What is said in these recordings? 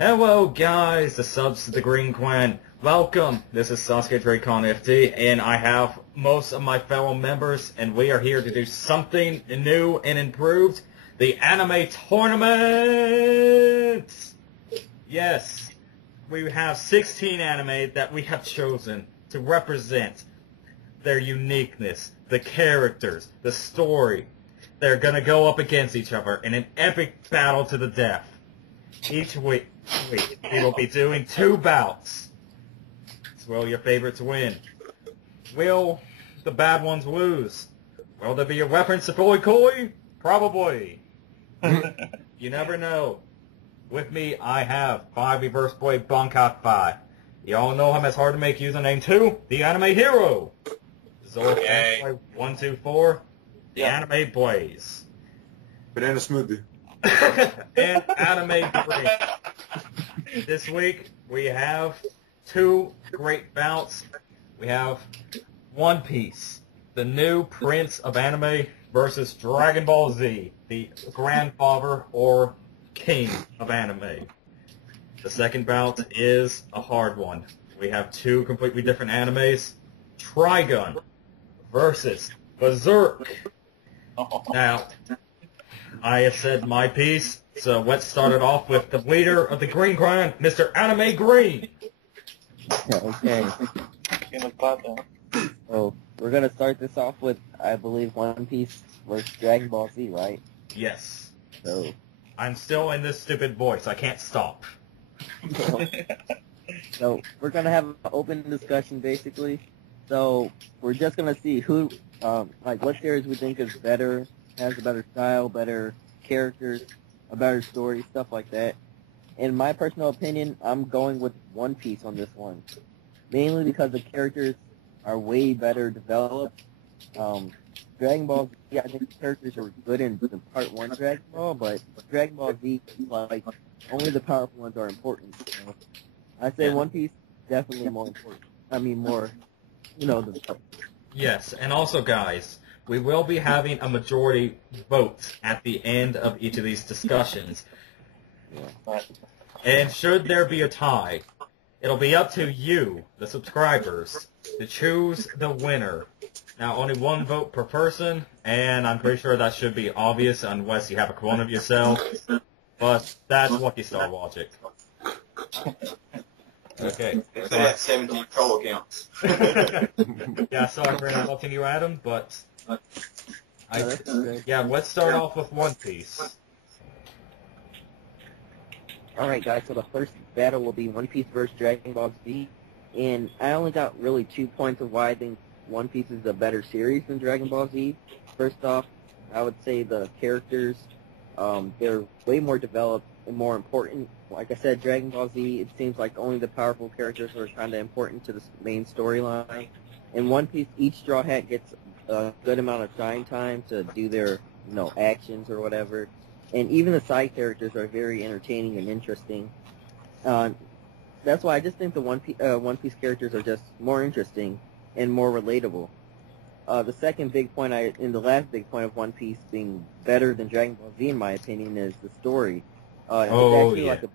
Hello guys, the subs to the Green Clan. Welcome. This is Sasuke Dracon FD, and I have most of my fellow members, and we are here to do something new and improved. The anime tournament! Yes, we have 16 anime that we have chosen to represent their uniqueness, the characters, the story. They're gonna go up against each other in an epic battle to the death. Each week, we will be doing 2 bouts. Will your favorites win? Will the bad ones lose? Will there be a reference to Fully Koi? Probably. You never know. With me, I have 5 Reverse Blade Bankai 5. You all know him as hard to make username 2, the Anime Hero. Zork 124, the Anime Blaze. Banana smoothie. And Anime Green. This week, we have 2 great bouts. We have One Piece, the new prince of anime, versus Dragon Ball Z, the grandfather or king of anime. The second bout is a hard one. We have 2 completely different animes. Trigun versus Berserk. Now, I have said my piece, so let's start it off with the leader of the Green Clan, Mr. Anime Green. Okay. So we're gonna start this off with, I believe, One Piece versus Dragon Ball Z, right? Yes. So I'm still in this stupid voice. I can't stop. so we're gonna have an open discussion, basically. So we're just gonna see who, what series we think is better, has a better style, better characters, a better story, stuff like that. In my personal opinion, I'm going with One Piece on this one. Mainly because the characters are way better developed. Dragon Ball Z, I think the characters are good in the Part 1 Dragon Ball, but Dragon Ball Z, like, only the powerful ones are important. You know? I say One Piece, definitely more important. I mean, more, the... Yes, and also, guys, we will be having a majority vote at the end of each of these discussions. Yeah. And should there be a tie, it'll be up to you, the subscribers, to choose the winner. Now, only 1 vote per person, and I'm pretty sure that should be obvious unless you have a clone of yourself, but that's Lucky Star logic. Okay. They have 17 troll accounts. Yeah, sorry for interrupting you, Adam, but... let's start off with One Piece. Alright guys, so the first battle will be One Piece versus Dragon Ball Z, and I only got really 2 points of why I think One Piece is a better series than Dragon Ball Z. First off, I would say the characters, they're way more developed and more important. Like I said, Dragon Ball Z, it seems like only the powerful characters are kind of important to the main storyline. In One Piece, each Straw Hat gets a good amount of shine time to do their, actions or whatever. And even the side characters are very entertaining and interesting. That's why I just think the One Piece characters are just more interesting and more relatable. The second big point, the last big point of One Piece being better than Dragon Ball Z, in my opinion, is the story. It's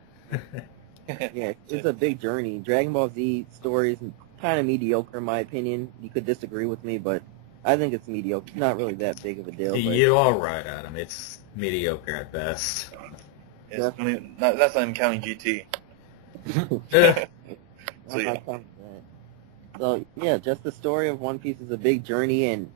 a big journey. Dragon Ball Z story is kind of mediocre, in my opinion. You could disagree with me, but I think it's mediocre. It's not really that big of a deal. You're all right, Adam. It's mediocre at best. That's not even counting GT. So yeah, just the story of One Piece is a big journey, and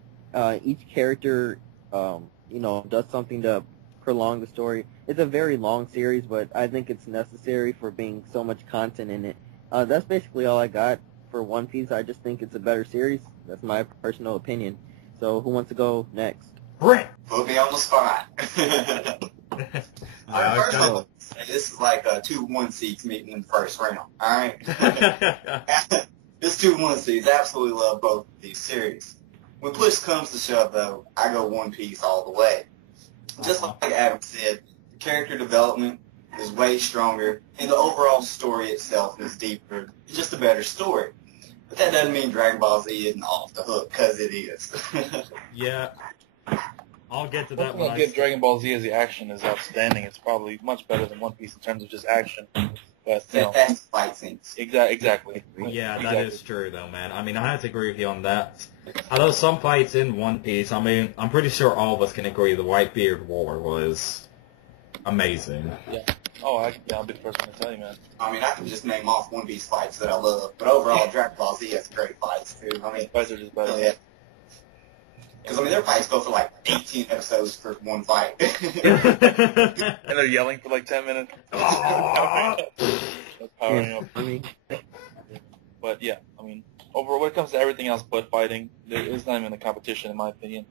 each character, does something to prolong the story. It's a very long series, but I think it's necessary for being so much content in it. That's basically all I got for One Piece. I just think it's a better series. That's my personal opinion. So who wants to go next? Brent! Put me on the spot. Alright, first of all, this is like 2 1-seeds meeting in the first round. Alright? This 2 1-seeds. Absolutely love both of these series. When push comes to shove, though, I go One Piece all the way. Just like Adam said, the character development is way stronger, and the overall story itself is deeper. It's just a better story. But that doesn't mean Dragon Ball Z isn't off the hook, because it is. Yeah. I'll get to that one. Dragon Ball Z as the action is outstanding. It's probably much better than One Piece in terms of just action. But fantastic fight scenes. exactly. Yeah, that Exactly. is true, though, man. I mean, I have to agree with you on that. Although some fights in One Piece, I mean, I'm pretty sure all of us can agree the Whitebeard War was amazing. Yeah. Oh, I'll be the first one to tell you, man. I mean, I can just name off One Piece fights that I love, but overall, Dragon Ball Z has great fights too. I mean, Fights are just better. yeah. Because I mean, their fights go for like 18 episodes for one fight. And they're yelling for like 10 minutes. That's powering up. I mean, But yeah, I mean, overall, when it comes to everything else but fighting, it's not even a competition in my opinion.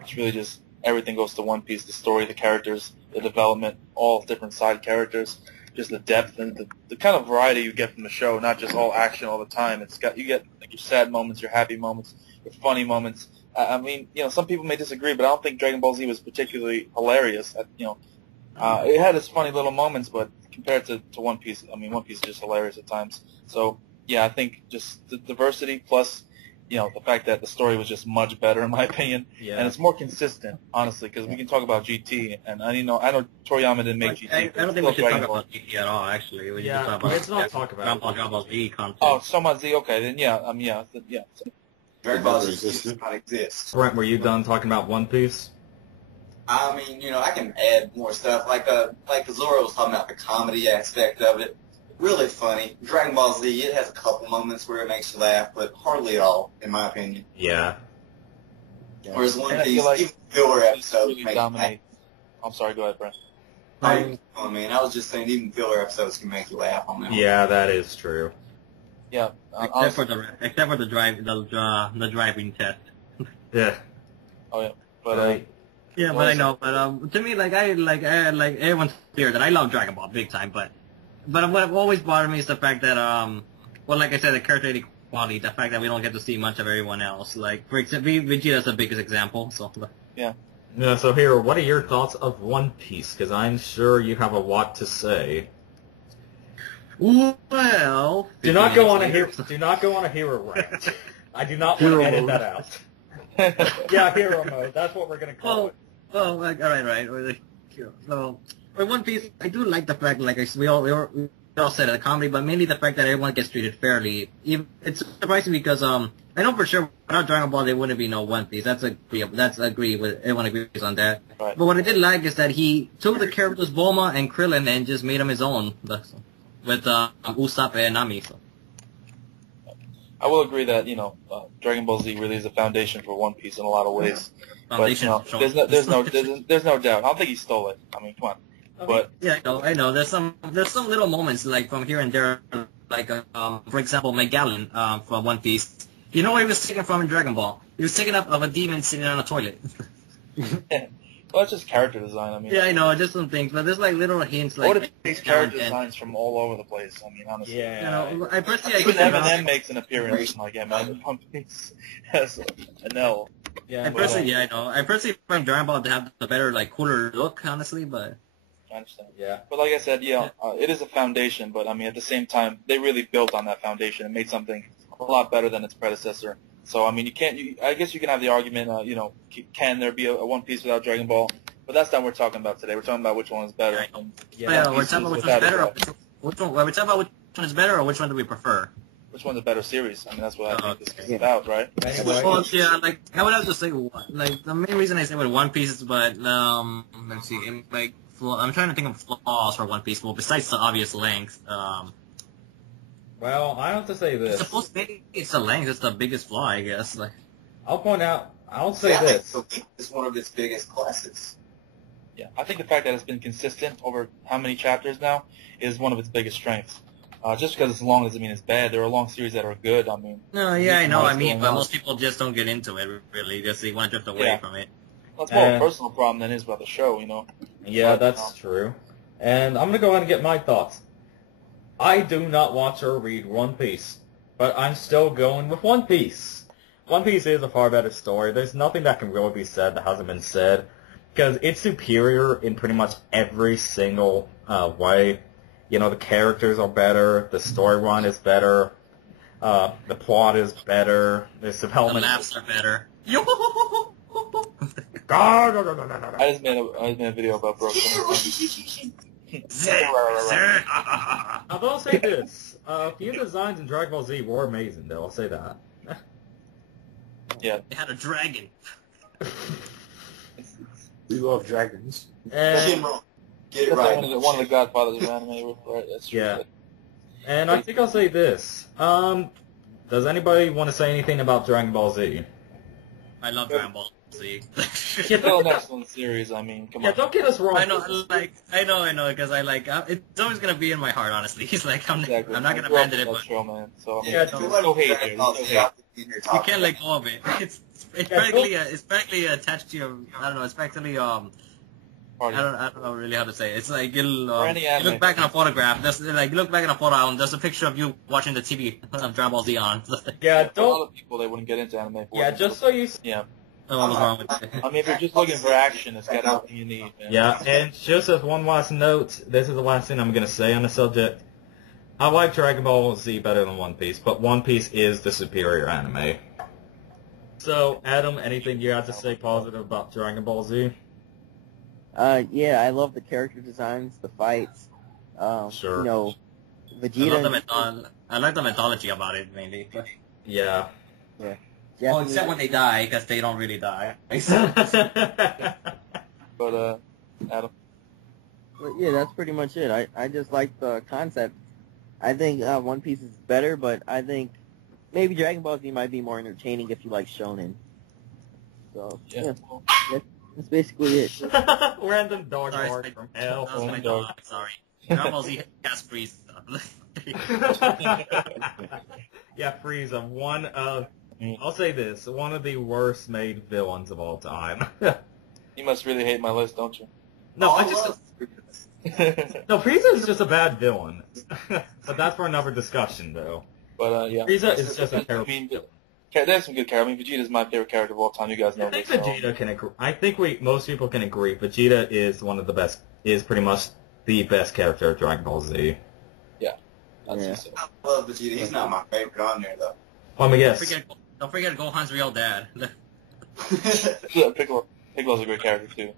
It's really just everything goes to One Piece: the story, the characters, the development, all different side characters, just the depth and the kind of variety you get from the show. Not just all action all the time. You get like your sad moments, your happy moments, your funny moments. I mean, some people may disagree, but I don't think Dragon Ball Z was particularly hilarious. It had its funny little moments, but compared to One Piece, I mean, One Piece is just hilarious at times. So, yeah, I think just the diversity plus, the fact that the story was just much better, in my opinion. Yeah. And it's more consistent, honestly, because we can talk about GT, and I know Toriyama didn't make GT. I don't think we should talk about GT at all, actually. We should just Yeah, talk about let's not talk about Dragon Ball Z content. Oh, so much Z, okay, then yeah. Dragon Ball Z does not exist. Brent, were you done talking about One Piece? I mean, I can add more stuff. Like Zoro was talking about the comedy aspect of it. Really funny. Dragon Ball Z, it has a couple moments where it makes you laugh, but hardly at all, in my opinion. Yeah. Whereas One And I Piece, feel like even filler It episodes really make you laugh. dominates. I'm sorry, go ahead, Brent. I was just saying, even filler episodes can make you laugh on that one. Yeah, that is true. Yeah, Except for the driving test. Yeah. but Right. Yeah, but I know. But to me, like everyone's clear that I love Dragon Ball big time. But what always bothered me is the fact that like I said, the character equality, the fact that we don't get to see much of everyone else. Like for example, Vegeta's the biggest example. So Yeah, so Hero, what are your thoughts of One Piece? Because I'm sure you have a lot to say. well, Do not go on a hero rant. I do not want to edit that out. Yeah, hero mode. That's what we're gonna call it. Well, like, all right. So, for One Piece, I do like the fact, like we all said, the comedy, but mainly the fact that everyone gets treated fairly. It's surprising because I know for sure without Dragon Ball there wouldn't be no One Piece. Everyone agrees on that. Right. But what I did like is that he took the characters Bulma and Krillin and just made them his own with Usopp and Nami. So. I will agree that Dragon Ball Z really is a foundation for One Piece in a lot of ways. Foundation. But there's no doubt. I don't think he stole it. I mean, come on. But yeah, I know. There's some little moments like from here and there, like for example, Magellan from One Piece. You know where he was taken from in Dragon Ball? He was taken up of a demon sitting on a toilet. well, it's just character design. I mean, yeah, I know, just some things, but there's like little hints. Like, what if these character designs from all over the place? I mean, honestly. Yeah. You know, I personally, Even Eminem makes an appearance like One Piece as an L. Yeah. I personally find Dragon Ball to have the better, like, cooler look, honestly, but. I understand. Yeah. But like I said, it is a foundation, but I mean, at the same time, they really built on that foundation and made something a lot better than its predecessor. So, I mean, I guess you can have the argument, can there be a One Piece without Dragon Ball? But that's not what we're talking about today. We're talking about which one is better. Yeah, we're talking about which one's better. We're talking about which one is better or which one do we prefer? Which one's a better series? I mean, that's what I think this is about, right? Anyway. Well, yeah, like, I would have to say, like, the main reason I say with One Piece is, but, let's see, like, I'm trying to think of flaws for One Piece, well, besides the obvious length, Well, I have to say this. It's the length, it's the biggest flaw, I guess, like. I'll say this. It's one of its biggest classics. Yeah, I think the fact that it's been consistent over how many chapters now is one of its biggest strengths. Just because it's long doesn't mean it's bad. There are long series that are good. I mean, No, yeah, I know. I mean, but most people just don't get into it. Really, just they want to drift away from it. well, it's more a personal problem than it is about the show. Yeah, that's true. And I'm gonna go ahead and get my thoughts. I do not watch or read One Piece, but I'm still going with One Piece. One Piece is a far better story. There's nothing that can really be said that hasn't been said, because it's superior in pretty much every single way. The characters are better, the storyline is better, the plot is better, the The development. laughs are better. I just made a video about Brooklyn. I will say this. A few designs in Dragon Ball Z were amazing, though. I'll say that. Yeah. They had a dragon. We love dragons. And, Get it That's right. one of the godfathers of anime, right? That's true. yeah. And I think I'll say this. Does anybody want to say anything about Dragon Ball Z? I love Dragon Ball Z. Still an excellent series. I mean, come Yeah, on. don't get us wrong. I know, because it's always gonna be in my heart. Honestly, he's like, I'm Exactly. not gonna I grew up abandon it, with but that show, man. So Yeah, no hate here. No hate. you can't let go of it. It's practically attached to your. I don't know. It's practically Party. I don't know really how to say it. It's like you'll For any you anime. look back in a photograph. There's like you look back in a photo album. There's a picture of you watching the TV of Dragon Ball Z on. Yeah, For a lot don't. of people, they wouldn't get into anime. For Yeah, it. just so you. Yeah. What was wrong with it? I mean, if you're just looking for action, it's got everything you need, man. Yeah, and just as one last note, this is the last thing I'm going to say on the subject. I like Dragon Ball Z better than One Piece, but One Piece is the superior anime. So, Adam, anything you have to say positive about Dragon Ball Z? Yeah, I love the character designs, the fights. Sure. You know, I Vegeta. like the mythology about it mainly. Yeah. Oh, Japanese- except when they die, because they don't really die. But Adam. But yeah, that's pretty much it. I just like the concept. I think One Piece is better, but I think maybe Dragon Ball Z might be more entertaining if you like shonen. So yeah, Well, that's basically it. Random dog Sorry, bark from hell. That was my dog. dog. Sorry. Dragon Ball Z has Frieza. Yeah, Frieza, one of, I'll say this, one of the worst made villains of all time. you must really hate my list, don't you? No, I Oh, just, no, Frieza is just a bad villain. But that's for another discussion, though. But yeah. Frieza is just a I terrible mean, villain. there's some good characters. I mean, Vegeta's my favorite character of all time. You guys know I think this. So. Vegeta can agree. I think most people can agree. Vegeta is one of the best. Is pretty much the best character of Dragon Ball Z. I'd say Yeah. so. I love Vegeta. He's not my favorite on there, though. Let me guess. Don't forget Gohan's real dad. Yeah, Piccolo's a great character too.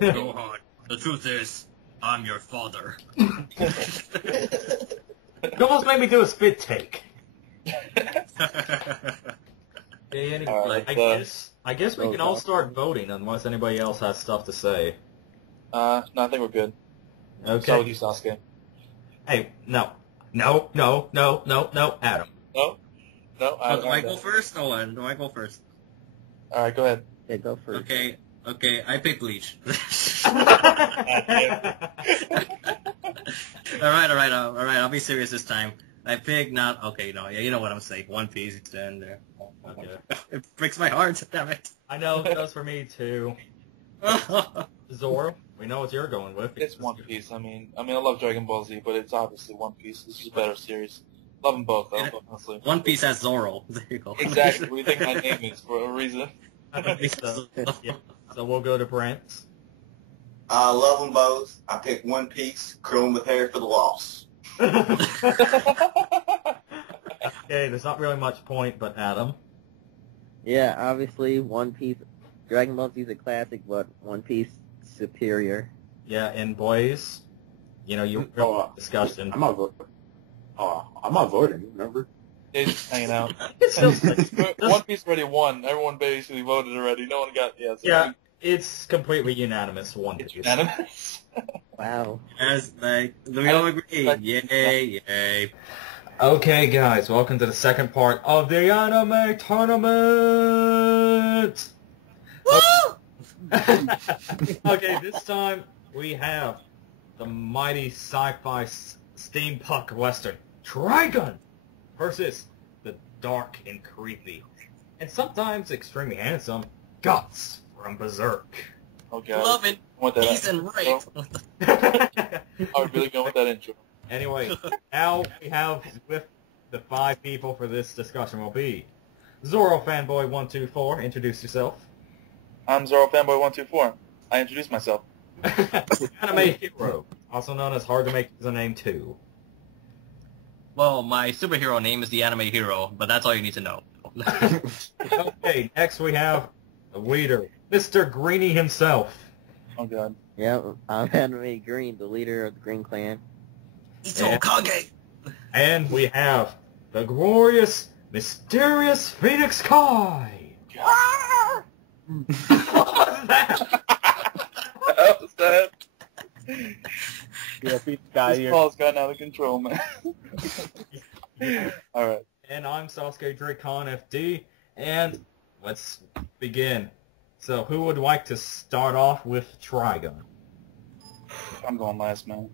Gohan, the truth is, I'm your father. You almost made me do a spit take. Anyway, Alright, I guess we can all start voting unless anybody else has stuff to say. No, I think we're good. Okay. Start with you, Sasuke. Hey, no, Adam. No? No? Do I go first? No, do I go first? Alright, go ahead. Yeah, go first. Okay, I pick Bleach. Alright, I'll be serious this time. I pick you know what I'm saying. One Piece, and Okay. it breaks my heart, damn it. I know it does for me too. Zoro, we know what you're going with. It's One Piece. I mean, I love Dragon Ball Z, but it's obviously One Piece. This is a better series. Love them both, though, honestly. One Piece has Zoro. There you go. Exactly. What do you think my name is for a reason? So, yeah. So we'll go to Brent. I love them both. I pick One Piece, Chrome with hair for the loss. Okay, there's not really much point, but Adam. Yeah, obviously One Piece, Dragon Ball Z is a classic, but One Piece superior. Yeah, and boys, you know, you discussion. I'm not voting. I'm not voting. Remember? They're just hanging out. It's still One Piece already won. Everyone basically voted already. No one got so yeah, it's completely unanimous. One It's Piece. unanimous. Wow. Yes, like, do we all agree? Yay. Okay, guys, welcome to the second part of the anime tournament. Woo! Okay, this time we have the mighty sci-fi steampunk western Trigun versus the dark and creepy, and sometimes extremely handsome Guts from Berserk. Oh god. Love it. I want that Peace and intro. right. I'm really going with that intro. Anyway, now we have with the 5 people for this discussion will be Zoro Fanboy 124. Introduce yourself. I'm Zoro Fanboy 124. I introduced myself. Anime Hero, also known as Hard to Make Username 2. Well, my superhero name is the Anime Hero, but that's all you need to know. Okay, next we have the leader, Mr. Greenie himself. Oh god. Yeah, I'm Anime Green, the leader of the Green Clan. And- Kage. And we have the glorious, mysterious Phoenix Kai. What was that? That was that. Yeah, Pete guy This here. call's gotten out of control, man. All right. And I'm Sasuke Dracon FD, and let's begin. So, who would like to start off with Trigun? I'm going last, man.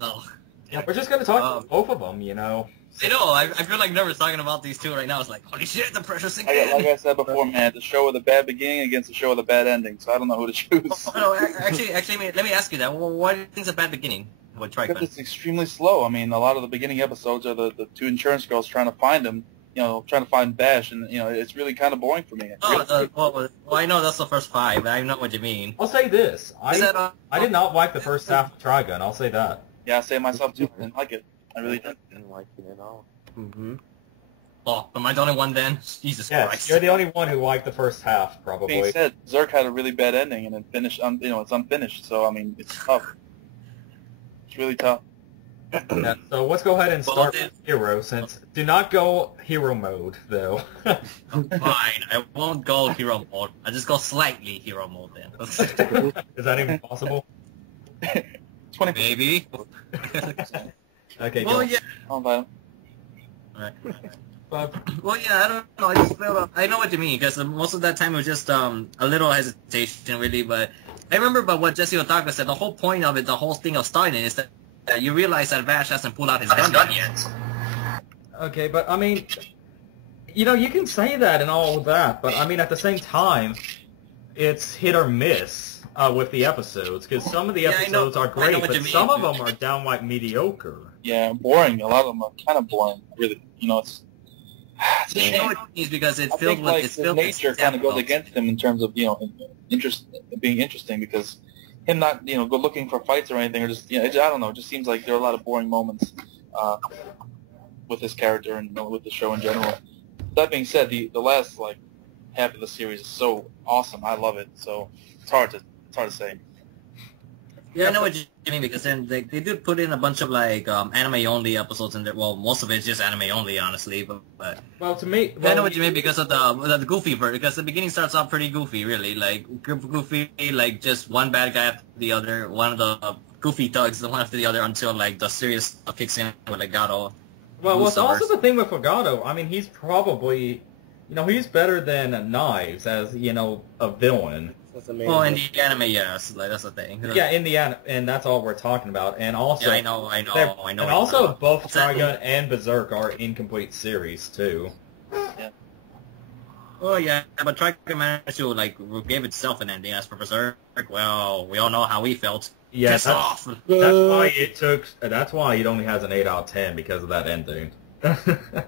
Oh. Yeah, we're just gonna talk about both of them, you know. I know, I feel like nervous talking about these two right now. It's like, holy shit, the pressure's Like again. I said before, man, the show with a bad beginning against the show with a bad ending, so I don't know who to choose. No, actually, let me ask you that. Well, why do you think's a bad beginning with Because Trigun? it's extremely slow. I mean, a lot of the beginning episodes are the two insurance girls trying to find him, trying to find Bash, and, it's really kind of boring for me. Well, I know that's the first 5. I know what you mean. I'll say this. Is that, I did not like the first half of Trigun, I'll say that. Yeah, I say it myself, too. I didn't like it. I really didn't. Didn't like it at all. Mm-hmm. Oh, am I the only one then? Jesus Yes, Christ. you're the only one who liked the first half, Being probably. said, Berserk had a really bad ending, and it finished, it's unfinished, so, I mean, it's tough. It's really tough. Yeah, so let's go ahead and Well, start then- with Hero, since... Do not go hero mode, though. Fine, I won't go hero mode. I just go slightly hero mode then. Is that even possible? 20%. Maybe. Okay, Well, go. yeah. I'll invite him. Alright. But, Well, yeah, I don't know. I just felt, I know what you mean, because most of that time it was just a little hesitation, really. But I remember, but what Jesse Otaka said, the whole point of it, the whole thing of starting it, is that you realize that Vash hasn't pulled out his gun yet. okay, but, I mean... you can say that and all of that, but, I mean, at the same time, it's hit or miss with the episodes, because some of the Yeah, I know- episodes are I know great, what but you mean. some of them are downright mediocre. Yeah, boring. A lot of them are kind of boring, really. It's a I know shame. what it means, because it's I filled think with, like it's the filled nature with kind of goes episodes. against him in terms of being interesting, because him not go looking for fights or anything, or just I don't know. It just seems like there are a lot of boring moments with his character and with the show in general. That being said, the last half of the series is so awesome. I love it. So it's hard to say. Yeah, I know what you mean, because then they did put in a bunch of anime-only episodes in there. Well, most of it's just anime-only, honestly, but Well, to me... I know what you mean, because of the goofy part, because the beginning starts off pretty goofy, really. Goofy, just one bad guy after the other, one of the goofy thugs, the one after the other, until, the serious stuff kicks in with, Gato. Well, what's Lucifer. also the thing with Legato, I mean, he's probably... he's better than Knives as, a villain. Well, in the anime, yes, that's the thing. Yeah, in the end, and that's all we're talking about. And also... Yeah, I know. And also, both Exactly. Trigun and Berserk are incomplete series, too. Oh, yeah, but Trigun managed to, gave itself an ending. As for Berserk, well, we all know how we felt. Yeah, Piss off. that's why it took... That's why it only has an 8 out of 10, because of that ending. That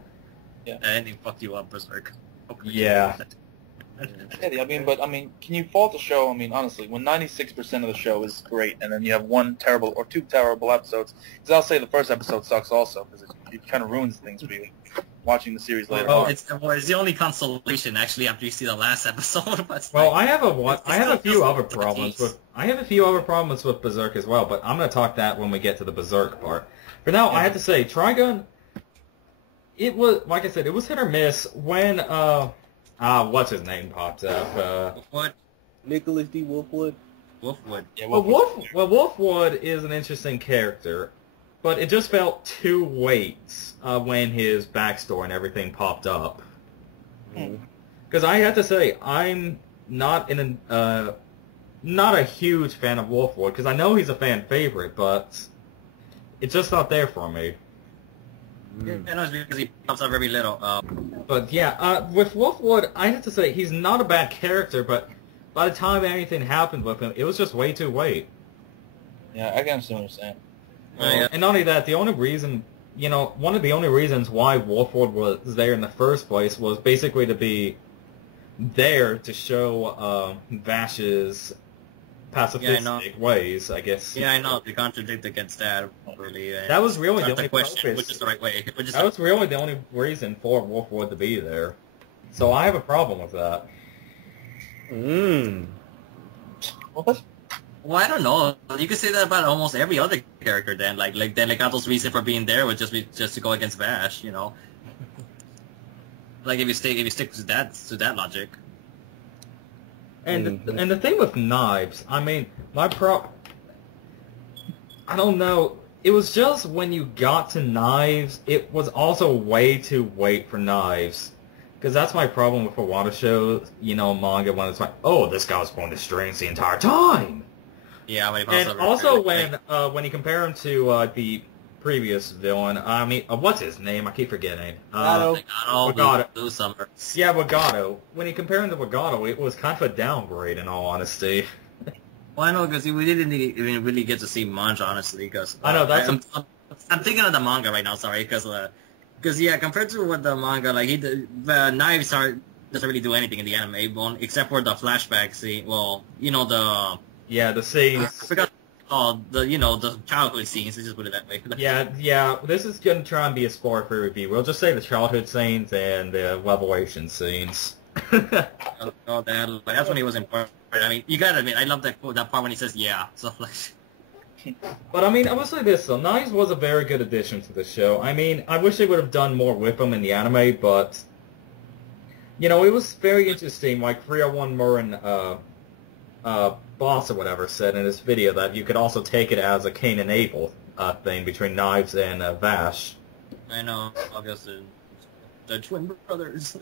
ending fucked you up, Berserk. Yeah. Yeah, can you fault the show? I mean, honestly, when 96% of the show is great, and then you have one terrible or two terrible episodes, because I'll say the first episode sucks also, because it kind of ruins things for you watching the series later Oh, on. It's the only consolation, actually, after you see the last episode. But Well, like, I have a few still other the problems case. with... I have a few other problems with Berserk as well, but I'm going to talk that when we get to the Berserk part. For now, I have to say, Trigun... It was, like I said, it was hit or miss when, what's his name pops up? what? Nicholas D. Wolfwood. Wolfwood. Yeah, Wolfwood is an interesting character, but it just felt too late when his backstory and everything popped up. Because I have to say, I'm not not a huge fan of Wolfwood, because I know he's a fan favorite, but it's just not there for me. Yeah, no, it's because he pops up very little. But yeah, with Wolfwood, I have to say, he's not a bad character, but by the time anything happened with him, it was just way too late. Yeah, I can understand what you're saying. Yeah. And not only that, the only reason, one of the only reasons why Wolfwood was there in the first place was basically to be there to show Vash's pacifistic ways, I guess. Yeah, I know. To contradict against that, really. That was really Start the to only question purpose. which is the right way. That was really the only reason for Wolfwood to be there. So I have a problem with that. What? Well, I don't know. You could say that about almost every other character. Then, like then Legato's reason for being there would just be just to go against Vash. You know, like if you stick to that logic. And the thing with Knives, I mean, I don't know. It was just when you got to Knives, it was also way too late for Knives. Because that's my problem with a lot of shows, manga, when it's like, oh, this guy was pulling the strings the entire time. Yeah, and also when you compare him to the previous villain, I mean, what's his name? I keep forgetting. Wagato. Yeah, Wagato. When you compare him to Wagato, it was kind of a downgrade, in all honesty. Well, I know, because we didn't even really get to see Manja, honestly, because... I know, I'm thinking of the manga right now, sorry, because yeah, compared to what the manga, like, the Knives doesn't really do anything in the anime, except for the flashback scene, the... Yeah, the scenes. I forgot, the childhood scenes, let's just put it that way. Yeah, this is going to try and be a spoiler-free review. We'll just say the childhood scenes and the revelation scenes. That's when he was important. I mean, you gotta admit, I love that part when he says, yeah, so, like... But, I mean, I will say this, though. Knives was a very good addition to the show. I mean, I wish they would have done more with him in the anime, but... it was very interesting, like 301 Murren, Boss or whatever said in his video that you could also take it as a Cain and Abel thing between Knives and Vash. I know, obviously. The twin brothers.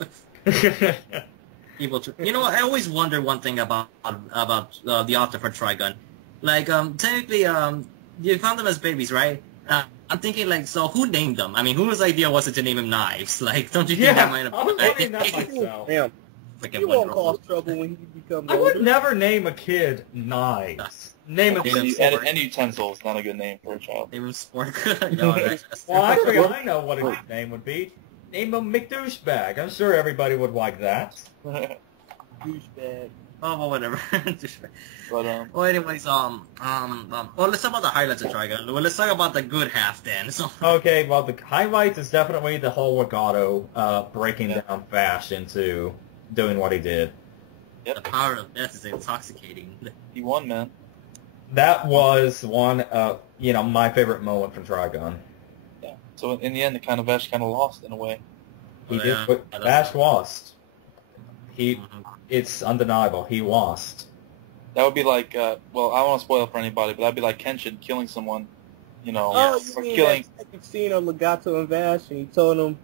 Evil. I always wonder one thing about the author for Trigun. Like, technically, you found them as babies, right? I'm thinking, like, so who named them? I mean, whose idea was it to name him Knives? Like, don't you think that might have been... I was wondering that myself. Damn. You won't cause trouble when you become older. I would never name a kid Knives. Name him Sport. And utensils, not a good name for a child. Name him Sport. Well, actually, I know what his name would be. Name him McDouchebag. I'm sure everybody would like that. Douchebag. Oh, well, whatever. But, well, anyways, well, let's talk about the highlights of Trigun. Well, let's talk about the good half then. So. Okay, well, the highlights is definitely the whole Wagato breaking down Vash into doing what he did. Yep. The power of death is intoxicating. He won, man. That was one, my favorite moment from Trigun. Yeah. So in the end, Vash kind of lost in a way. Vash lost. It's undeniable. He lost. That would be like, well, I don't want to spoil it for anybody, but that'd be like Kenshin killing someone, Oh, you or mean killing... that second scene of Legato and Vash, and he told him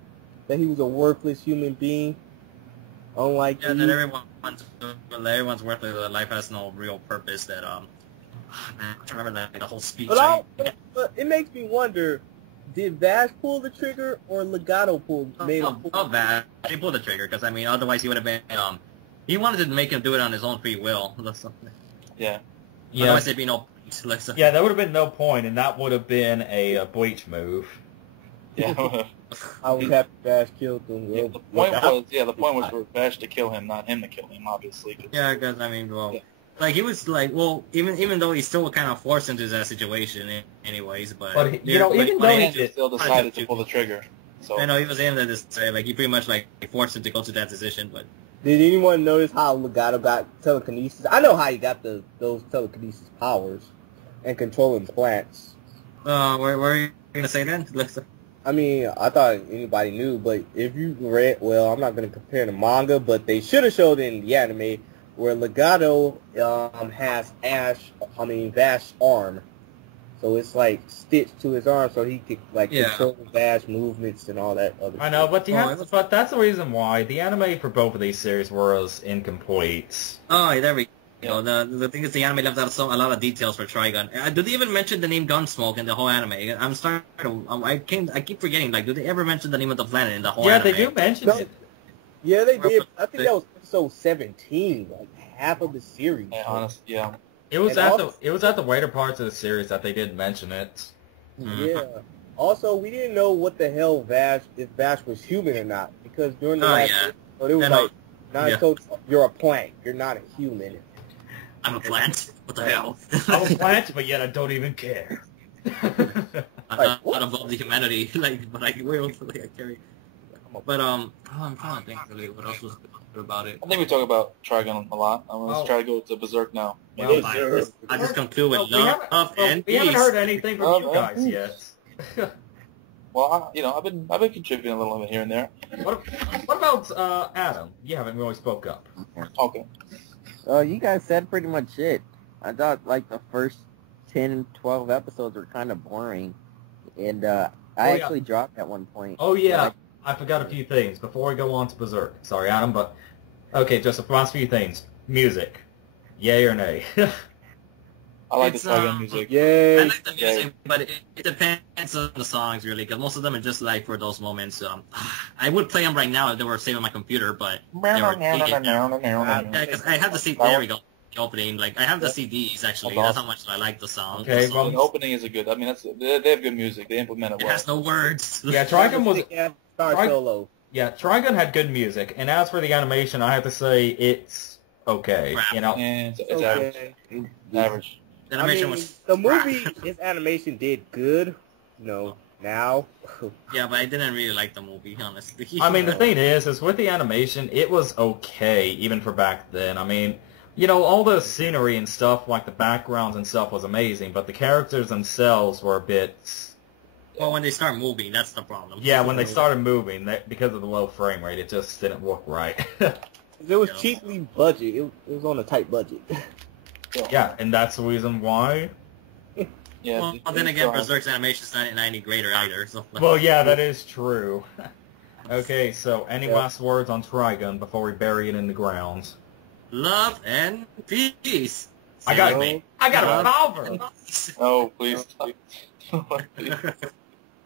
that he was a worthless human being? Unlike that everyone's worthless, that life has no real purpose, that, man, I remember the whole speech. But it makes me wonder, did Vash pull the trigger, or Legato made him pull? Not Vash. He pulled the trigger, because, I mean, otherwise he would have been, he wanted to make him do it on his own free will. Yeah. Otherwise there'd be no point. Yeah, there would have been no point, and that would have been a Bleach move. Yeah. I was happy Vash killed him. Yeah, the point was for Vash to kill him, not him to kill him, obviously. Yeah, because, I mean, well... Yeah. Like, he was like, well, even though he still kind of forced into that situation anyways, but even though he still decided to pull the trigger. So. I know, he was in that this, like, he pretty much, like, forced him to go to that decision, but... Did anyone notice how Legato got telekinesis? I know how he got those telekinesis powers and controlling plants. Where are you going to say then? I mean, I thought anybody knew, but if you read, well, I'm not going to compare the manga, but they should have showed in the anime where Legato has Vash's arm. So it's like stitched to his arm so he could control Vash movements and all that other I know, stuff. but that's the reason why the anime for both of these series was incomplete. Oh, there we go. The thing is, the anime left out a lot of details for Trigun. Did they even mention the name Gunsmoke in the whole anime? I'm starting to... I keep forgetting, like, do they ever mention the name of the planet in the whole anime? Yeah, they do mention it. Yeah, they did. I think that was episode 17, like half of the series. Yeah. It was at the later parts of the series that they did mention it. Yeah. Also, we didn't know what the hell if Vash was human or not, because during the last episode, it was told you're a plant, you're not a human. I'm a plant. What the hell? I'm a plant, but yet I don't even care. I'm not above the humanity, but I will. I carry. But I'm trying to think really what else was about it. I think we talk about Trigun a lot. Let's try to go to Berserk now. Well, I just conclude with love and we haven't peace. heard anything from you guys yet. Well, I've been contributing a little bit here and there. What about Adam? You haven't really spoke up. Okay. You guys said pretty much it. I thought like the first 10, 12 episodes were kind of boring, and I actually dropped at one point. Oh yeah, I forgot a few things before we go on to Berserk. Sorry, Adam, but okay, just the last few things. Music, yay or nay? I like the Trigun music. Yay! I like the music, but it depends on the songs, really, because most of them are just like for those moments. I would play them right now if they were saved on my computer, but they were because I have the CD. There we go. The opening, like I have the CDs actually. That's how much I like the song. Okay, well, the opening is a good. I mean, they have good music. They implement it it well. has no words. Yeah, Trigun was. Solo. Yeah, Trigun had good music, and as for the animation, I have to say it's okay. Crap. You know, Yeah, it's Okay. average. The animation I mean, was the movie, its animation did good. Now. Yeah, but I didn't really like the movie, honestly. I mean, the thing is with the animation, it was okay, even for back then. I mean, all the scenery and stuff, like the backgrounds and stuff was amazing, but the characters themselves were a bit... Well, when they start moving, that's the problem. Yeah, when they started moving, because of the low frame rate, it just didn't look right. It was cheaply budget. It was on a tight budget. Yeah, and that's the reason why... Yeah. Well, then again, Berserk's animation's not any greater either. So. Well, yeah, that is true. Okay, so any last words on Trigun before we bury it in the ground? Love and peace. I got a revolver! Oh, please.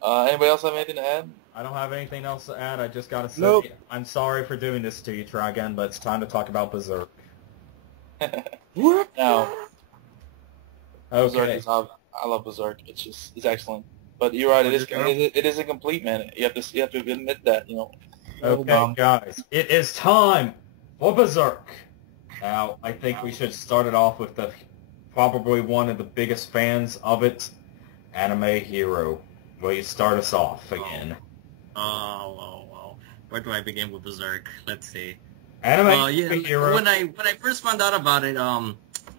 Anybody else have anything to add? I don't have anything else to add. I just gotta say, Nope. I'm sorry for doing this to you, Trigun, but it's time to talk about Berserk. Now, Berserk Okay. is I love Berserk. It's excellent. But you're right. It is incomplete, man. You have to admit that. Okay, guys, it is time for Berserk. Now, I think we should start it off with probably one of the biggest fans of it, Anime Hero. Will you start us off again? Oh. Where do I begin with Berserk? Let's see. Anime Hero. When I first found out about it, I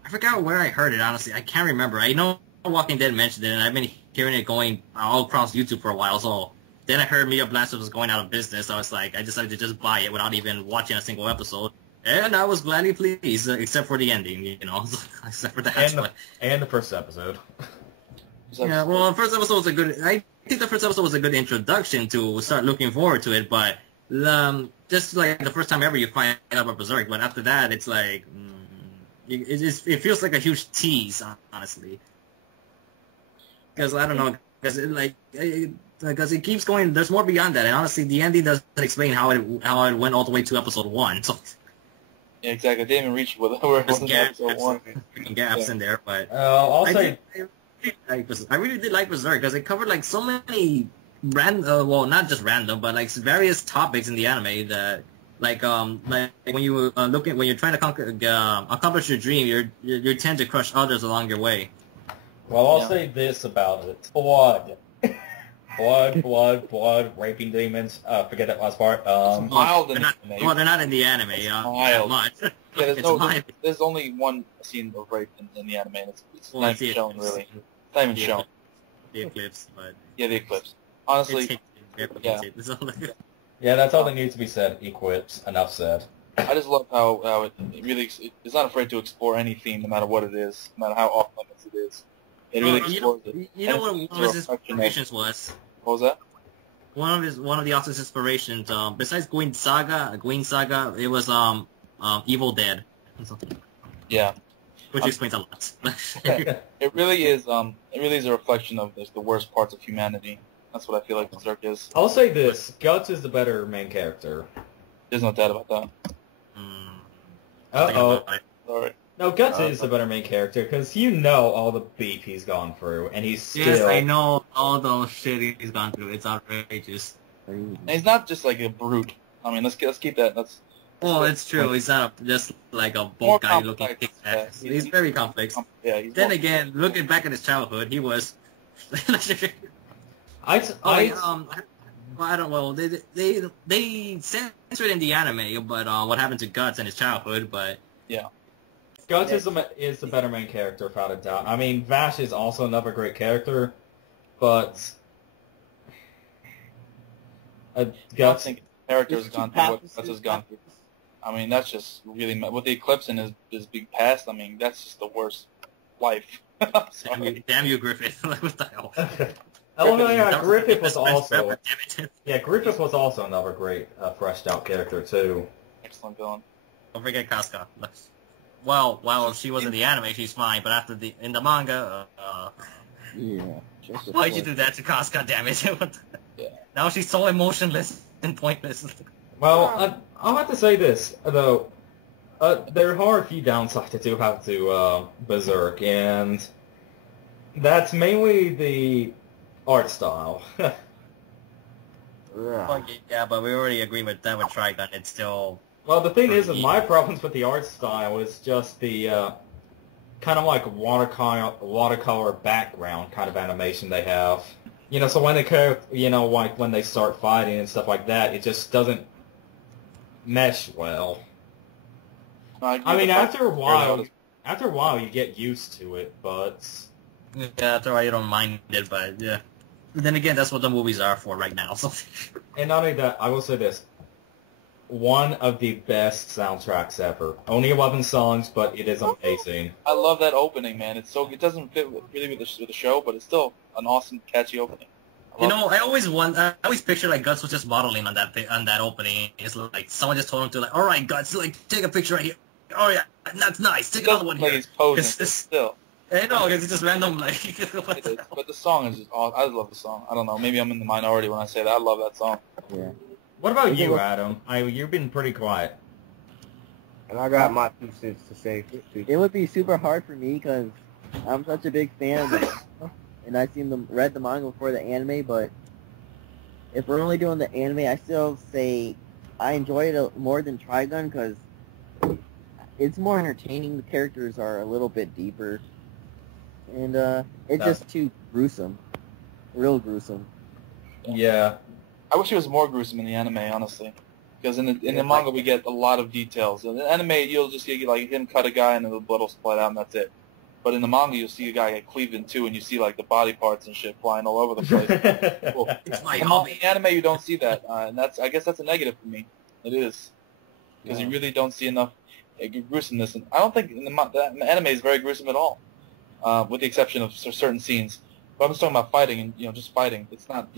forgot where I heard it. Honestly, I can't remember. I know Walking Dead mentioned it, and I've been hearing it going all across YouTube for a while. So then I heard Media Blasters was going out of business. So I was like, I decided to just buy it without even watching a single episode. And I was gladly pleased, except for the ending, except for that. And the first episode. Yeah, well, the first episode was I think the first episode was a good introduction to start looking forward to it, but just like the first time ever you find out about Berserk, but after that, it's like, it feels like a huge tease, honestly. Because, I don't know, because it keeps going, there's more beyond that, and honestly, the ending doesn't explain how it went all the way to episode 1, so... Yeah, exactly. They didn't even reach where it was in episode 1. Gaps in there, but... I'll say... I really did like Berserk because it covered like so many well, not just random, but like various topics in the anime that like when you when you're trying to accomplish your dream, you tend to crush others along your way. Well, I'll say this about it: blood, raping demons. Forget that last part. Mild in the anime. Well, they're not in the anime. That much. Yeah, there's only one scene of rape in the anime. It's not even shown, really. It's not even shown. The Eclipse, but... Yeah, the Eclipse. Honestly, yeah. Yeah, that's all that needs to be said. Eclipse. Enough said. I just love how it really... It's not afraid to explore any theme, no matter what it is, no matter how off-limits it is. It really explores it. You know what one of his inspirations was? What was that? One of the author's inspirations, besides Gwyn Saga, it was Evil Dead. Yeah. Which explains a lot. It really is a reflection of the worst parts of humanity. That's what I feel like Berserk is. I'll say this: Guts is the better main character. There's no doubt about that. Uh-oh. Sorry. No, Guts is the better main character, because all the beef he's gone through, and he's still... Yes, I know all those shit he's gone through. It's outrageous. And he's not just like a brute. I mean, let's keep that. Well, it's true. He's not just like a bulk guy looking kick-ass. He's very complex. Yeah. Then again, looking back at his childhood, he was... I don't. Well, they censored in the anime, but what happened to Guts in his childhood? But Yeah. Guts is the better main character, without a doubt. I mean, Vash is also another great character, but I don't Guts. think character's It's gone too through what passive. Guts has gone through. I mean, that's just really with the Eclipse in his big past. I mean, that's just the worst life. damn you, Griffith! What the hell? Oh no, yeah, That Griffith was the best also rapper, damn it. yeah, Griffith was also another great fleshed out character too. Excellent villain. Don't forget Casca. Well, while she was in the anime, she's fine, but in the manga, Yeah. Just a why'd you foot. do that to Casca? Damn it! Yeah. Now she's so emotionless and pointless. Well, I'll have to say this though. There are a few downsides I do have to Berserk, and that's mainly the art style. Ugh. Yeah, but we already agreed with that with Trigun. It's still Well, the thing is, my problems with the art style is just the kind of like watercolor background kind of animation they have. You know, so when like when they start fighting and stuff like that, it just doesn't mesh well. I mean, after a while, you get used to it, but yeah. That's why you don't mind it, but yeah. But then again, that's what the movies are for right now. So. and not only that, I will say this: one of the best soundtracks ever. Only 11 songs, but it is amazing. I love that opening, man. It doesn't fit really with the show, but it's still an awesome, catchy opening. You know, I always picture like Guts was just modeling on that opening. It's like someone just told him to like, all right, Guts, like take a picture right here. Oh yeah, that's nice. Take another one like here. he's posing, It's but still. I know, it's just random like. It is. But the song is just awesome. I love the song. I don't know. Maybe I'm in the minority when I say that. I love that song. Yeah. What about you, Adam? You've been pretty quiet. And I got my 2 cents to say. It would be super hard for me because I'm such a big fan of it, and I've read the manga before the anime. But if we're only doing the anime, I still say I enjoy it more than Trigun because it's more entertaining. The characters are a little bit deeper, and it's just too gruesome, real gruesome. Yeah. I wish it was more gruesome in the anime, honestly. Because in the manga we get a lot of details. In the anime you'll just get like him cut a guy and then the blood will splat out and that's it. But in the manga you'll see a guy get cleaved in two and you see like the body parts and shit flying all over the place. Cool. It's my In hobby. the anime you don't see that, and I guess that's a negative for me. It is. Because you really don't see enough gruesomeness. And I don't think the anime is very gruesome at all, with the exception of certain scenes. But I'm just talking about fighting and just fighting. It's not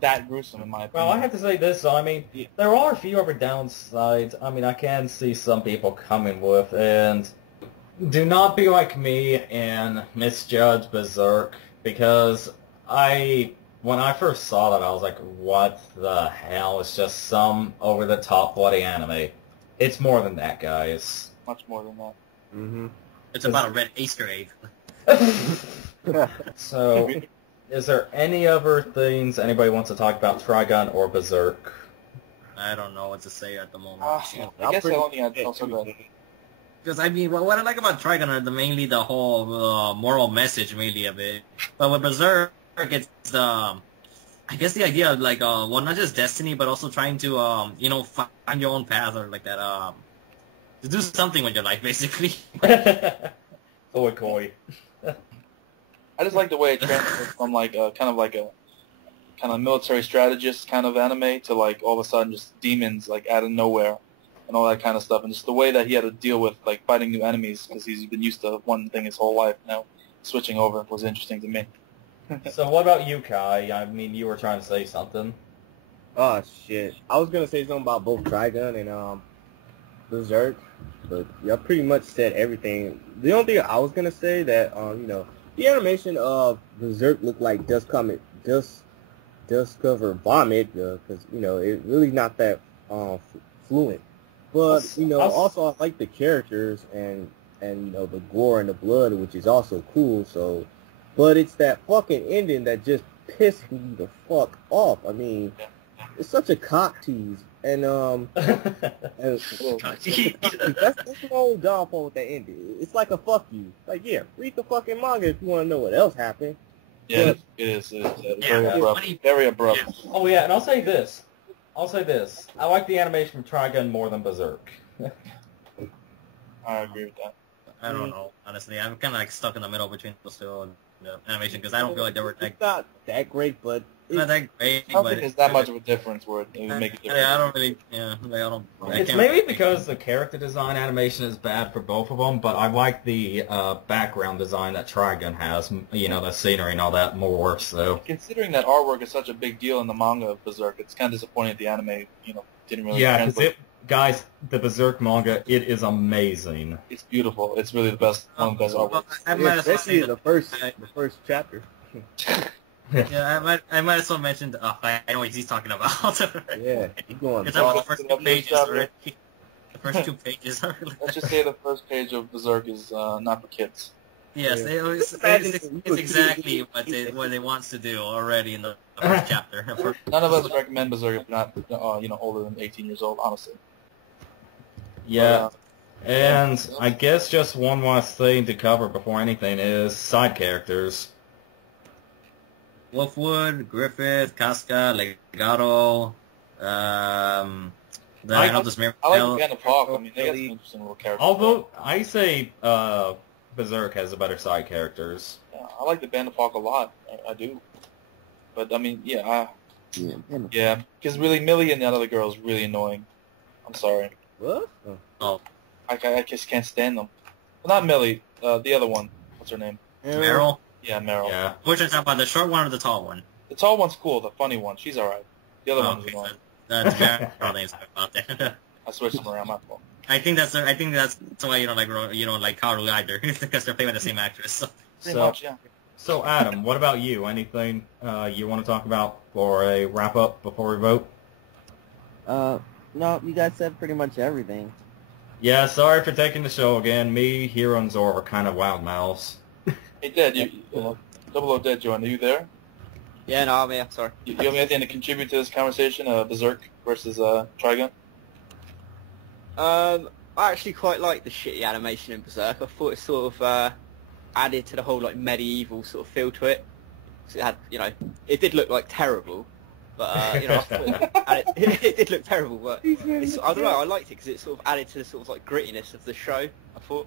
that gruesome in my opinion. Well, I have to say this. I mean, there are a few other downsides. I mean, I can see some people coming with, and do not be like me and misjudge Berserk, because when I first saw that, I was like, what the hell? It's just some over-the-top bloody anime. It's more than that, guys. Much more than that. Mm-hmm. It's about a red Easter egg. So, is there any other things anybody wants to talk about Trigun or Berserk? I don't know what to say at the moment. I guess the only thing I'd also go. Because I mean, what I like about Trigun are mainly the whole moral message, mainly of it. But with Berserk, it's I guess the idea of like well, not just destiny, but also trying to find your own path or like that to do something with your life, basically. Oi, koi. I just like the way it transfers from like a kind of military strategist kind of anime to like all of a sudden just demons like out of nowhere and all that kind of stuff, and just the way that he had to deal with like fighting new enemies because he's been used to one thing his whole life. Now switching over was interesting to me. So what about you, Kai? I mean, you were trying to say something. Oh shit! I was gonna say something about both Trigun and Berserk, but y'all pretty much said everything. The only thing I was gonna say that the animation of Berserk looked like dust cover vomit because it really not that fluent. But also I like the characters and the gore and the blood, which is also cool. So, but it's that fucking ending that just pissed me the fuck off. I mean, it's such a cock tease, and that's the whole downfall with that ending. It's like a fuck you. Like, yeah, read the fucking manga if you want to know what else happened. Yeah, it is. It is. Very Yeah. abrupt. Very abrupt. Oh yeah, and I'll say this. I like the animation from Trigun more than Berserk. I agree with that. I don't know, honestly. I'm kind of like stuck in the middle between those two animation because I don't feel like they were like It's not that great, but not that great. I don't but think there's that much of a difference where it would make a difference. Yeah, I don't really. Yeah, like, I don't. I It's can't maybe because the character design animation is bad for both of them, but I like the background design that Trigun has. You know, the scenery and all that more. So Considering that artwork is such a big deal in the manga of Berserk, it's kind of disappointing the anime, didn't really yeah, because translate. guys, the Berserk manga, it is amazing. It's beautiful. It's really the best, one of the best artwork. I might as well especially say the first chapter. Yeah, I might as well mention. I know what he's talking about. Yeah, keep going. It's Well, the first the two first pages chapter. already. The first 2 pages are. Let's just say the first page of Berserk is not for kids. Yes, Yeah. it's exactly what they wants to do already in the first chapter. None of us recommend Berserk if you're not, older than 18 years old, honestly. Yeah. And I guess just one last thing to cover before anything is side characters. Wolfwood, Griffith, Casca, Legato, I like the Band of Hawk. I mean, they got some interesting little characters. Although I say Berserk has the better side characters. Yeah, I like the Band of Hawk a lot. I do. But, I mean, yeah, because really, Millie and that other girl is really annoying. I'm sorry. What? Oh. I just can't stand them. Well, not Millie, the other one. What's her name? Meryl. Yeah, Meryl. Yeah. Which is about the short one or the tall one? The tall one's cool, the funny one. She's alright. The other one's annoying. That's Meryl name's about that. I switched them around, my fault. I think that's why you don't like Haru either, because they're playing with the same actress. So. Pretty much, yeah. So Adam, what about you? Anything you want to talk about for a wrap up before we vote? No, you guys said pretty much everything. Yeah, sorry for taking the show again. Me, Hero, and Zoro are kind of wild mouths. Hey, Dad, Double O Dead, Joanne, are you there? Yeah, no, I'm here. Sorry. You have anything to contribute to this conversation, Berserk versus Trigun? I actually quite like the shitty animation in Berserk. I thought it sort of added to the whole like medieval sort of feel to it. So it had, it did look like terrible, but I thought it did look terrible. But I don't know, I liked it because it sort of added to the sort of like grittiness of the show. I thought.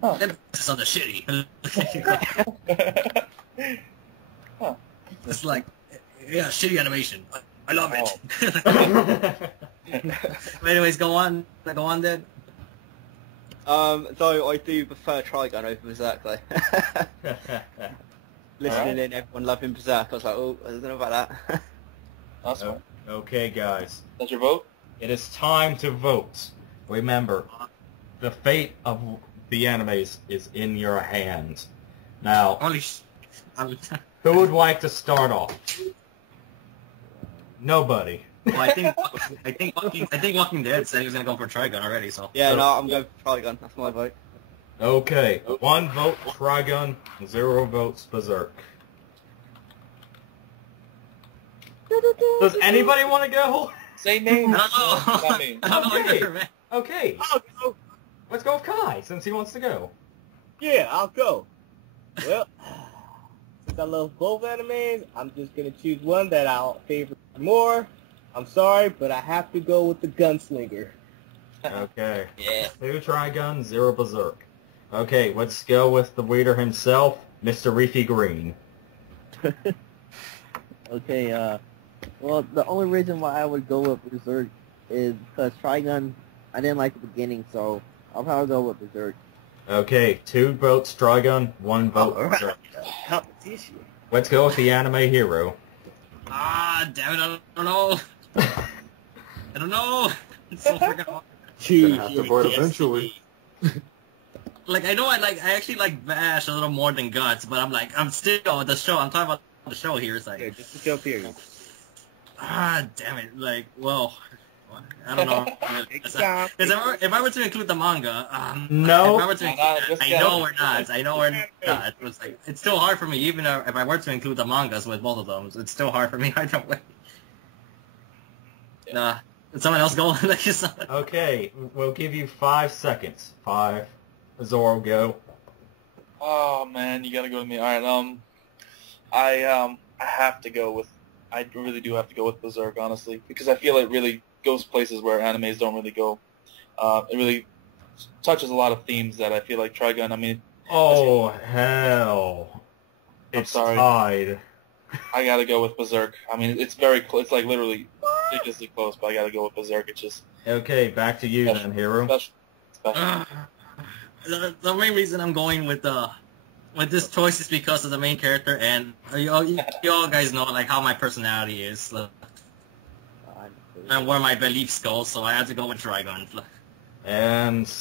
Emphasis on the shitty. Huh. It's like, yeah, shitty animation. I love it. But anyways, go on, Dad. Though I do prefer Trigun over Berserk though. Listening in, everyone loving Berserk, I was like, oh, I don't know about that. That's fine. Okay, guys. That's your vote? It is time to vote. Remember, the fate of the animes is in your hands. Now, Holy who would like to start off? Nobody. Well, I think Walking Dead said he was gonna go for Trigun already. So Yeah, no, I'm going for Trigun. That's my vote. Okay, 1 vote Trigun, 0 votes Berserk. Does anybody want to go? Say names. I don't know. Not me. I don't know Okay. either, man. Okay, I'll go. let's go with Kai, since he wants to go. Yeah, I'll go. Well, since I love both animes, I'm just gonna choose one that I'll favor more. I'm sorry, but I have to go with the Gunslinger. Okay. Yeah. 2 Trigun, 0 Berserk. Okay, let's go with the leader himself, Mr. Reefy Green. Okay, well, the only reason why I would go with Berserk is because Trigun, I didn't like the beginning, so I'll probably go with Berserk. Okay, 2 votes Trigun, 1 vote Berserk. Competition. Let's go with the anime hero. Ah, damn it! I don't know. I don't know. It's so freaking hard. Gonna have to vote eventually. Like I actually like Bash a little more than Guts, but I'm still the show. I'm talking about the show here. It's like, Yeah, just to go period. damn it. Like, well, I don't know. Take time. If I were to include the manga, No. If I were to include, I know we're not. It's like it's still hard for me, even if I were to include the mangas with both of them. It's still hard for me either way. Nah, did someone else go? Okay, we'll give you 5 seconds. 5. Zoro, go. Oh man, you gotta go with me. All right, I have to go with. I really do have to go with Berserk, honestly, because I feel it really goes places where animes don't really go. It really touches a lot of themes that I feel like Trigun. I mean, Oh hell! I'm It's sorry. tied. I gotta go with Berserk. I mean, it's very close. It's like literally ridiculously close, but I gotta go with Berserk. It's just Okay, back to you then, Hero. special. The main reason I'm going with this choice is because of the main character, and you all guys know like how my personality is and where my beliefs go, so I have to go with Trigun. And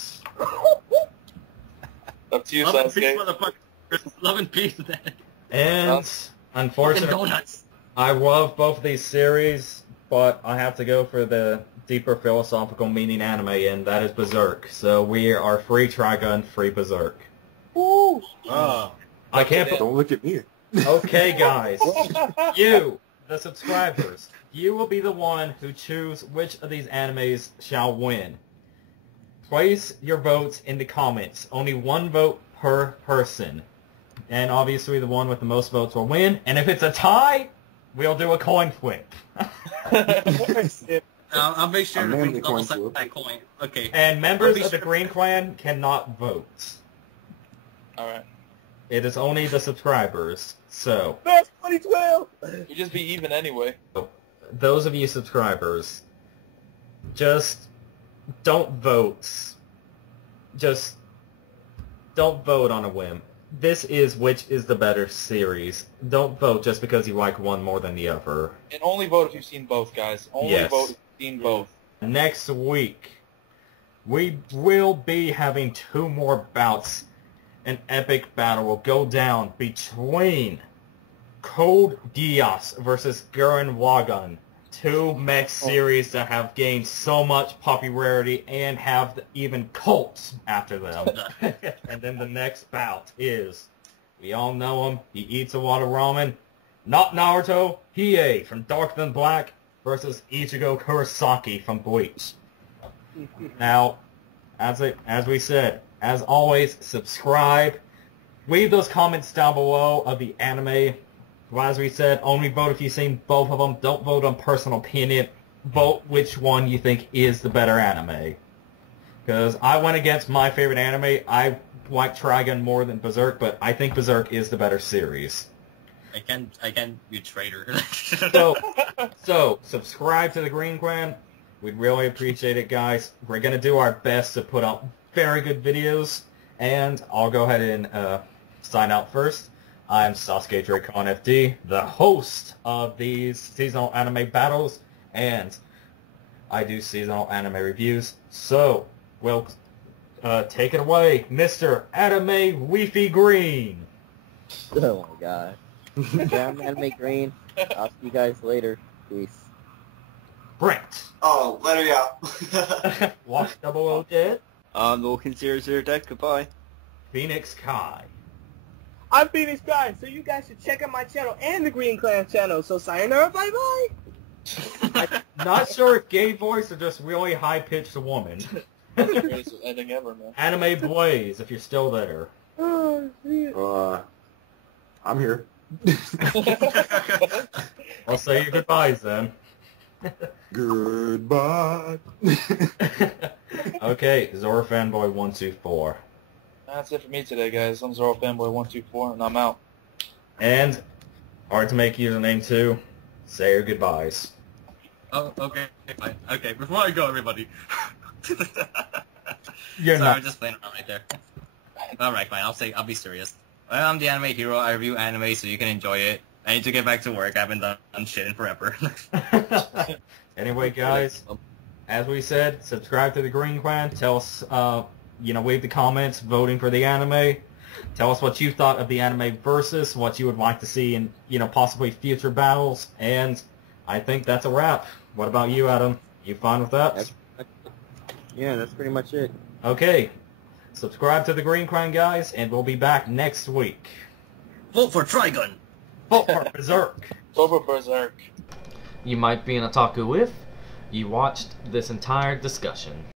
Up to you, Love and peace, Sasuke. motherfucker. Love and peace, man. and Fucking unfortunately, donuts. I love both of these series, but I have to go for the deeper philosophical meaning anime, and that is Berserk. So we are free Trigun, free Berserk. Woo! I can't. Don't look at me. Okay, guys, you, the subscribers, you will be the one who choose which of these animes shall win. Place your votes in the comments. Only one vote per person. And obviously the one with the most votes will win. And if it's a tie, we'll do a coin flip. I'll make sure to Amanda bring coin double flip. that coin. Okay. And members I'll be of the sure- Green Clan cannot vote. All right. It is only the subscribers. So, That's 2012. You just be even anyway. those of you subscribers, just don't vote. Just don't vote on a whim. This is which is the better series. Don't vote just because you like one more than the other. And only vote if you've seen both, guys. Only Yes. vote if you've seen both. Next week, we will be having 2 more bouts. An epic battle will go down between Code Geass versus Gurren Lagann. 2 mech series that have gained so much popularity and have even cults after them. And then the next bout is, we all know him, he eats a lot of ramen, not Naruto, Hiei from Darker Than Black versus Ichigo Kurosaki from Bleach. Now, as we said, as always, subscribe. Leave those comments down below of the anime. Well, as we said, only vote if you've seen both of them. Don't vote on personal opinion. Vote which one you think is the better anime. Because I went against my favorite anime. I like Trigun more than Berserk, but I think Berserk is the better series. I can be a traitor. So subscribe to the Green Clan. We'd really appreciate it, guys. We're going to do our best to put out very good videos. And I'll go ahead and sign out first. I'm Sasuke Dracon FD, the host of these seasonal anime battles, and I do seasonal anime reviews. So, we'll take it away, Mr. Anime Leafy Green. Oh my god. Yeah, I'm Anime Green. I'll see you guys later. Peace. Brent. Oh, let her out. Watch 00 Dead. I'm Walking 00 Dead. Goodbye. Phoenix Kai. I'm Phoenix Guy, so you guys should check out my channel and the Green Clan channel. So sayonara, bye-bye. Not sure if gay voice or just really high-pitched woman. That's the greatest ending ever, man. Anime Blaze, if you're still there. Oh, shit. I'm here. I'll say your goodbyes then. Goodbye. Okay, Zora Fanboy 124. That's it for me today, guys. I'm Zoro Fanboy 124, and I'm out. And hard to make username too. Say your goodbyes. Oh, okay, fine. Okay, before I go, everybody. You're Sorry, not. I'm just playing around right there. Alright, fine, I'll be serious. Well, I'm the anime hero, I review anime so you can enjoy it. I need to get back to work, I haven't done shit in forever. Anyway, guys, as we said, subscribe to the Green Clan. Tell us, leave the comments voting for the anime. Tell us what you thought of the anime versus what you would like to see in, possibly future battles. And I think that's a wrap. What about you, Adam? You fine with that? Yeah, that's pretty much it. Okay. Subscribe to the Green Clan, guys, and we'll be back next week. Vote for Trigun! Vote for Berserk! Over Berserk. You might be an otaku if you watched this entire discussion.